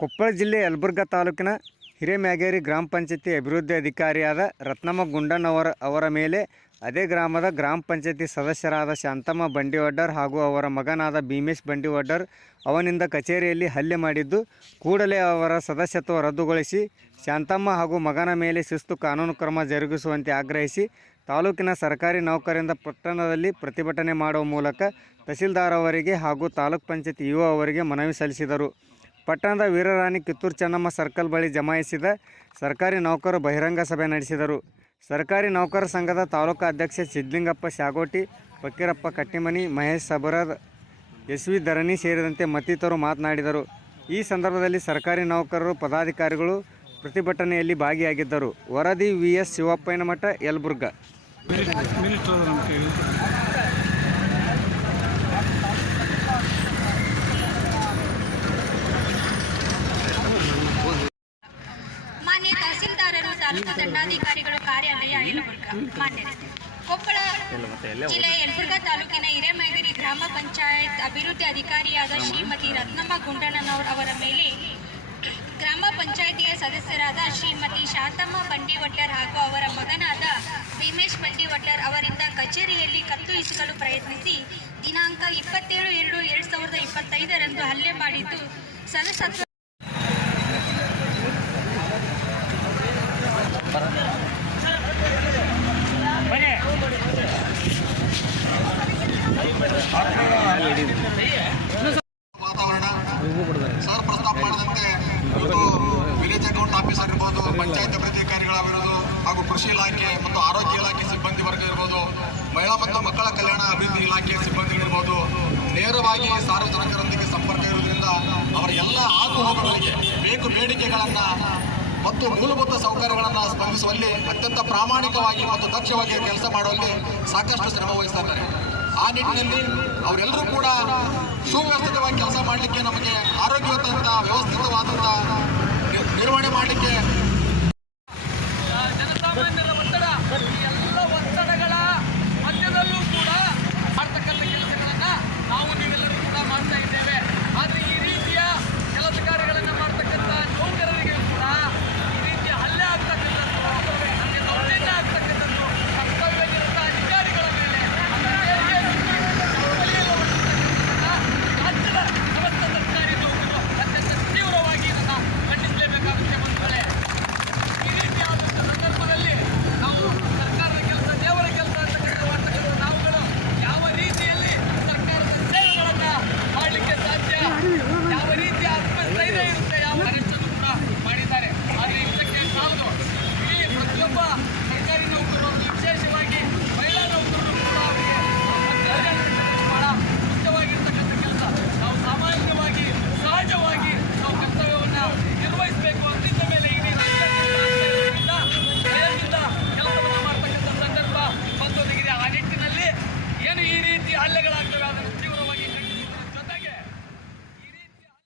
ಕೊಪ್ಪಳ ಜಿಲ್ಲೆ ಯಲಬುರ್ಗಾ ತಾಲೂಕಿನ ಹಿರೇಮ್ಯಾಗೇರಿ ಗ್ರಾಮ ಪಂಚಾಯತಿ ಅಭಿವೃದ್ಧಿ ಅಧಿಕಾರಿಯಾದ ರತ್ನಮ್ಮ ಗುಂಡಣ್ಣವರ ಅವರ ಮೇಲೆ ಅದೇ ಗ್ರಾಮದ ಗ್ರಾಮ ಪಂಚಾಯತಿ ಸದಸ್ಯರಾದ ಶಾಂತಮ್ಮ ಬಂಡಿವಡ್ಡರ್ ಹಾಗೂ ಅವರ ಮಗನಾದ ಭೀಮೇಶ್ ಬಂಡಿವಡ್ಡರ್ ಅವನಿಂದ ಕಚೇರಿಯಲ್ಲಿ ಹಲ್ಲೆ ಮಾಡಿದ್ದು, ಕೂಡಲೇ ಅವರ ಸದಸ್ಯತ್ವ ರದ್ದುಗೊಳಿಸಿ ಶಾಂತಮ್ಮ ಹಾಗೂ ಮಗನ ಮೇಲೆ ಶಿಸ್ತು ಕಾನೂನು ಕ್ರಮ ಜರುಗಿಸುವಂತೆ ಆಗ್ರಹಿಸಿ ತಾಲೂಕಿನ ಸರ್ಕಾರಿ ನೌಕರರಿಂದ ಪಟ್ಟಣದಲ್ಲಿ ಪ್ರತಿಭಟನೆ ಮಾಡುವ ಮೂಲಕ ತಹಸೀಲ್ದಾರ್ ಅವರಿಗೆ ಹಾಗೂ ತಾಲೂಕ್ ಪಂಚಾಯತಿ ಇಒ ಅವರಿಗೆ ಮನವಿ ಸಲ್ಲಿಸಿದರು. ಪಟ್ಟಣದ ವೀರರಾಣಿ ಕಿತ್ತೂರು ಚೆನ್ನಮ್ಮ ಸರ್ಕಲ್ ಬಳಿ ಜಮಾಯಿಸಿದ ಸರ್ಕಾರಿ ನೌಕರರು ಬಹಿರಂಗ ಸಭೆ ನಡೆಸಿದರು. ಸರ್ಕಾರಿ ನೌಕರ ಸಂಘದ ತಾಲೂಕು ಅಧ್ಯಕ್ಷ ಸಿದ್ಲಿಂಗಪ್ಪ ಶಾಗೋಟಿ, ಫಕೀರಪ್ಪ ಕಟ್ಟಿಮನಿ, ಮಹೇಶ್ ಸಬರದ್, ಎಸ್.ವಿ. ಧರಣಿ ಸೇರಿದಂತೆ ಮತ್ತಿತರರು ಮಾತನಾಡಿದರು. ಈ ಸಂದರ್ಭದಲ್ಲಿ ಸರ್ಕಾರಿ ನೌಕರರು ಪದಾಧಿಕಾರಿಗಳು ಪ್ರತಿಭಟನೆಯಲ್ಲಿ ಭಾಗಿಯಾಗಿದ್ದರು. ವರದಿ ವಿ.ಎಸ್. ಶಿವಪ್ಪಯ್ಯನಮಠ, ಯಲಬುರ್ಗಾ. ಮಾನ್ಯ ತಹಸೀಲ್ದಾರರು, ತಾಲೂಕು ದಂಡಾಧಿಕಾರಿಗಳು, ಕಾರ್ಯಾಲಯ ಯಲಬುರ್ಗಾ. ಮಾನ್ಯರೇ, ಕೊಪ್ಪಳ ಜಿಲ್ಲೆ ಯಲಬುರ್ಗಾ ತಾಲೂಕಿನ ಹಿರೇಮ್ಯಾಗೇರಿ ಗ್ರಾಮ ಪಂಚಾಯತ್ ಅಭಿವೃದ್ಧಿ ಅಧಿಕಾರಿಯಾದ ಶ್ರೀಮತಿ ರತ್ನಮ್ಮ ಗುಂಡಣ್ಣನವರ್ ಅವರ ಮೇಲೆ ಗ್ರಾಮ ಪಂಚಾಯಿತಿಯ ಸದಸ್ಯರಾದ ಶ್ರೀಮತಿ ಶಾಂತಮ್ಮ ಬಂಡಿವಡ್ಡರ್ ಹಾಗೂ ಅವರ ಮಗನಾದ ಭೀಮೇಶ್ ಬಂಡಿವಡ್ಡರ್ ಅವರಿಂದ ಕಚೇರಿಯಲ್ಲಿ ಕತ್ತು ಹಿಸುಕಲು ಪ್ರಯತ್ನಿಸಿ ದಿನಾಂಕ 27/2/2025 ಹಲ್ಲೆ ಮಾಡಿದ್ದು, ಸದಸ್ಯತ್ವ ವಾತಾವರಣ ಸರ್ ಪ್ರಸ್ತಾಪ ಮಾಡಿದಂತೆ ಇವತ್ತು ವಿಲೇಜ್ ಅಕೌಂಟ್ ಆಫೀಸರ್ ಇರ್ಬೋದು, ಪಂಚಾಯತ್ ಅಭಿವೃದ್ಧಿ ಅಧಿಕಾರಿಗಳಾಗಿರೋದು ಹಾಗೂ ಕೃಷಿ ಇಲಾಖೆ ಮತ್ತು ಆರೋಗ್ಯ ಇಲಾಖೆ ಸಿಬ್ಬಂದಿ ವರ್ಗ ಇರ್ಬೋದು, ಮಹಿಳಾ ಮತ್ತು ಮಕ್ಕಳ ಕಲ್ಯಾಣ ಅಭಿವೃದ್ಧಿ ಇಲಾಖೆ ಸಿಬ್ಬಂದಿಗಳಿರ್ಬೋದು, ನೇರವಾಗಿ ಸಾರ್ವಜನಿಕರೊಂದಿಗೆ ಸಂಪರ್ಕ ಇರುವುದರಿಂದ ಅವರ ಎಲ್ಲ ಆಗುಹೋಗುಗಳಿಗೆ ಬೇಕು ಬೇಡಿಕೆಗಳನ್ನು ಮತ್ತು ಮೂಲಭೂತ ಸೌಕರ್ಯಗಳನ್ನು ಸ್ಪಂದಿಸುವಲ್ಲಿ ಅತ್ಯಂತ ಪ್ರಾಮಾಣಿಕವಾಗಿ ಮತ್ತು ದಕ್ಷವಾಗಿ ಕೆಲಸ ಮಾಡುವಲ್ಲಿ ಸಾಕಷ್ಟು ಶ್ರಮ ವಹಿಸ್ತಾ ಇದ್ದಾರೆ. ಆ ನಿಟ್ಟಿನಲ್ಲಿ ಅವರೆಲ್ಲರೂ ಕೂಡ ಸುವ್ಯವಸ್ಥಿತವಾಗಿ ಕೆಲಸ ಮಾಡಲಿಕ್ಕೆ, ನಮಗೆ ಆರೋಗ್ಯವಂತ ವ್ಯವಸ್ಥಿತವಾದಂಥ ನಿರ್ವಹಣೆ ಮಾಡಲಿಕ್ಕೆ